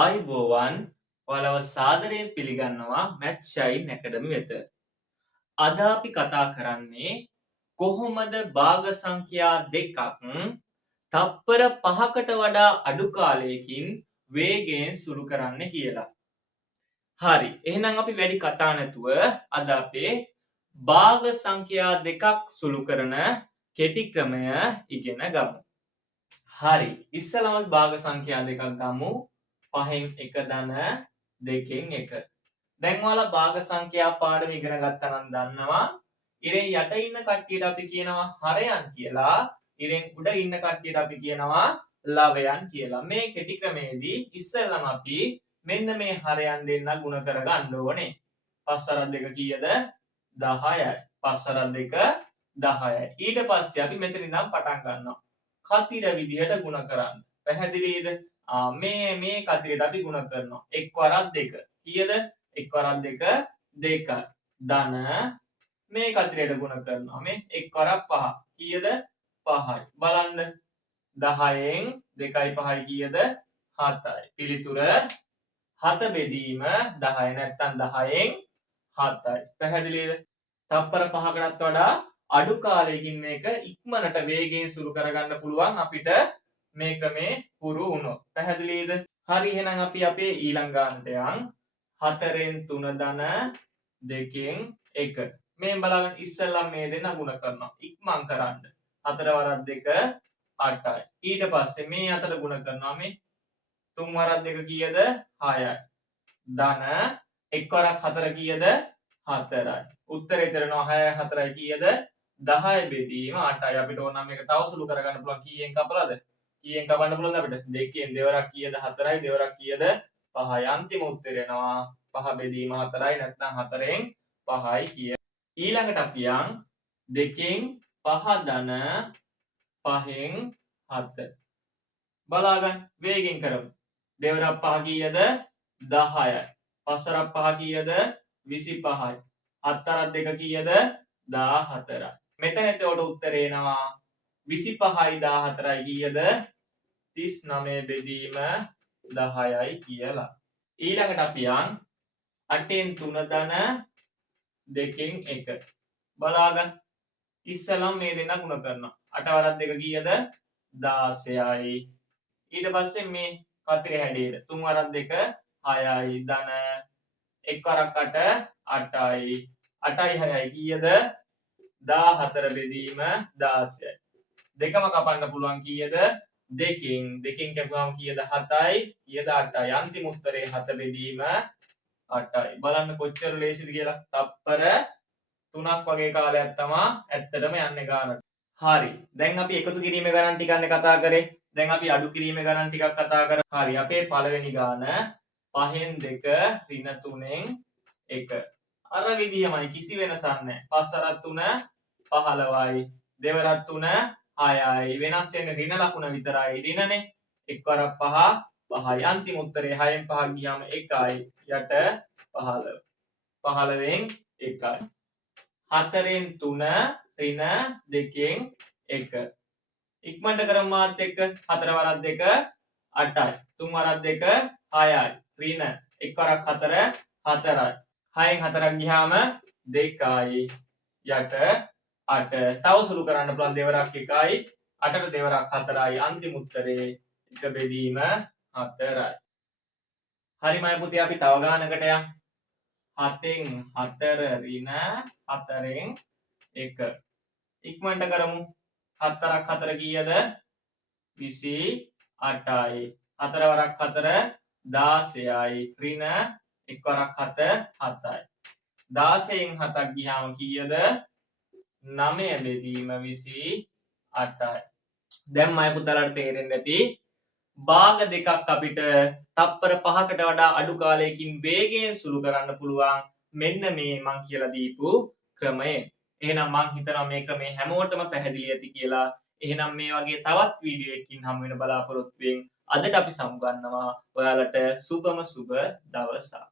ආයුබෝවන් ඔයාලව සාදරයෙන් පිළිගන්නවා මැත් ෂයින් ඇකඩමි වෙත. අද අපි කතා කරන්නේ කොහොමද භාග සංඛ්‍යා දෙකක් තප්පර 5කට වඩා අඩු කාලයකින් වේගයෙන් සුළු කරන්න කියලා. හරි. එහෙනම් අපි වැඩි කතා නැතුව අද අපේ භාග සංඛ්‍යා දෙකක් සුළු කරන කෙටි ක්‍රමය ඉගෙන ගමු. හරි. ඉස්සෙල්ලාම අපි භාග සංඛ්‍යා දෙකක් ගමු. 5න් 1 ධන 2න් 1. දැන් ඔයාලා භාග සංඛ්‍යා පාඩම ඉගෙන ගත්තා නම් දන්නවා ඉරෙන් යට ඉන්න කට්ටියට අපි කියනවා හරයන් කියලා. ඉරෙන් උඩ ඉන්න කට්ටියට අපි කියනවා ලවයන් කියලා. මේ කෙටි ක්‍රමයේදී ඉස්සෙල්ලාම අපි මෙන්න මේ හරයන් දෙන්න ගුණ කරගන්න ඕනේ. 5 හරක් 2 කීයද? 10යි. 5 හරක් 2 10යි. ඊට පස්සේ අපි මෙතන ඉඳන් පටන් ගන්නවා. කතිර විදියට ගුණ කරන්න. පැහැදිලිද? මේ කතිරයට අපි ගුණ කරනවා. 1 වරක් 2. කීයද? 1 වරක් 2 2යි. ධන මේ කතිරයට ගුණ කරනවා. මේ 1 වරක් 5. කීයද? 5යි. බලන්න 10න් 2යි 5යි කීයද? 7යි. පිළිතුර 7 බෙදීම 10යි නැත්තම් 10න් 7යි. පැහැදිලිද? තප්පර 5කටත් වඩා අඩු කාලයකින් මේක ඉක්මනට වේගයෙන් සුළු කරගන්න පුළුවන් අපිට මේ ක්‍රමේ පුරු වුණොත්. පැහැදිලිද? හරි එහෙනම් අපි අපේ ඊළඟ ගානට යන් 4න් 3 ධන 2න් 1. මේ බලන්න ඉස්සෙල්ලා මේ දෙන ගුණ කරනවා. ඉක්මන් කරන්න. 4 වරක් 2 8යි. ඊට පස්සේ මේ අතර ගුණ කරනවා මේ 3 වරක් 2 කීයද? 6යි. ධන 1 වරක් 4 කීයද? 4යි. උත්තරේ දෙනවා 6යි 4යි කීයද? 10 බෙදීම 8යි. අපිට ඕන නම් මේක තව සුළු කරගන්න පුළුවන්. කීයෙන් කපලාද? කීයෙන් කපන්න පුළුවන්ද අපිට? 2න් දෙවරක් කීයද? 4යි. දෙවරක් කීයද? 5යි. අන්තිම උත්තරේ එනවා 5 බෙදීම 4යි නැත්නම් 4න් 5යි කිය. ඊළඟට අපි යන් 2න් 5 ධන 5න් 7. බලාගන්න වේගෙන් කරමු. දෙවරක් 5 කීයද? 10යි. 5 වරක් 5 කීයද? 25යි. 7 වරක් 2 කීයද? 14යි. මෙතන එතකොට උත්තරේ එනවා 25යි 14යි කීයද? 39 බෙදීම 10යි කියලා. ඊළඟට අපි යන් 8න් 3 ධන 2න් 1. බලාගන්න. ඉස්සලම් මේ දෙන්න ගුණ කරනවා. 8 වරක් 2 කීයද? 16යි. ඊට පස්සේ මේ කතරේ හැඩයට 3 වරක් 2 6යි. ධන 1 වරක් 8 8යි. 8යි 6යි කීයද? 14 බෙදීම 16යි. දෙකම කපන්න පුළුවන් කීයද? දෙකෙන්. දෙකෙන් කැපුවාම කීයද? 7යි. කීයද? 8යි. අන්තිම උත්තරේ 7 බෙදීම 8යි. බලන්න කොච්චර ලේසිද කියලා. තප්පර 3ක් වගේ කාලයක් තමයි ඇත්තටම යන්නේ ගානට. හරි. දැන් අපි එකතු කිරීමේ ගණන් ටිකක් කතා කරේ. දැන් අපි අඩු කිරීමේ ගණන් ටිකක් කතා කරමු. හරි. අපේ පළවෙනි ගාන 5න් 2 ඍණ 3න් 1. අර විදියමයි කිසි වෙනසක් නැහැ. 5 වරක් 3 15යි. දෙවරක් 3 6යි. වෙනස් වෙන්නේ ඍණ ලකුණ විතරයි. ඍණනේ. 1 වරක් 5 5යි. අන්තිම උත්තරේ 6න් 5ක් ගියාම 1යි. යට 15. 15න් 1යි. 4න් 3 ඍණ 2න් 1. ඉක්මනට කරමු මාත් එක්ක. 4 වරක් 2 8යි. 3 වරක් 2 6යි. ඍණ 1 වරක් 4 4යි. 6න් 4ක් ගියාම 2යි. යට 8. තව සුළු කරන්න පුළුවන් දෙවරක් 1යි. 8ට දෙවරක් 4යි. අන්තිම උත්තරේ 1 බෙදීම 4යි. හරි මයි පුතේ අපි තව ගානකට යමු. 7න් 4 ඍණ 4න් 1. ඉක්මනට කරමු. 4ක් 4 කීයද? 28යි. 4 වරක් 4 16යි. ඍණ 1 වරක් 7 7යි. 16න් 7ක් ගියාම කීයද? 9 බෙදීම 28යි. දැන් මයි පුතාලට තේරෙන්න ඇති භාග දෙකක් අපිට තප්පර 5කට වඩා අඩු කාලයකින් වේගයෙන් සුළු කරන්න පුළුවන් මෙන්න මේ මං කියලා දීපු ක්‍රමය. එහෙනම් මං හිතනවා මේ ක්‍රමය හැමෝටම පැහැදිලි ඇති කියලා. එහෙනම් මේ වගේ තවත් වීඩියෝ එකකින් හමු වෙන බලාපොරොත්තු වෙමින් අදට අපි සමුගන්නවා. ඔයාලට සුබම සුබ දවසක්.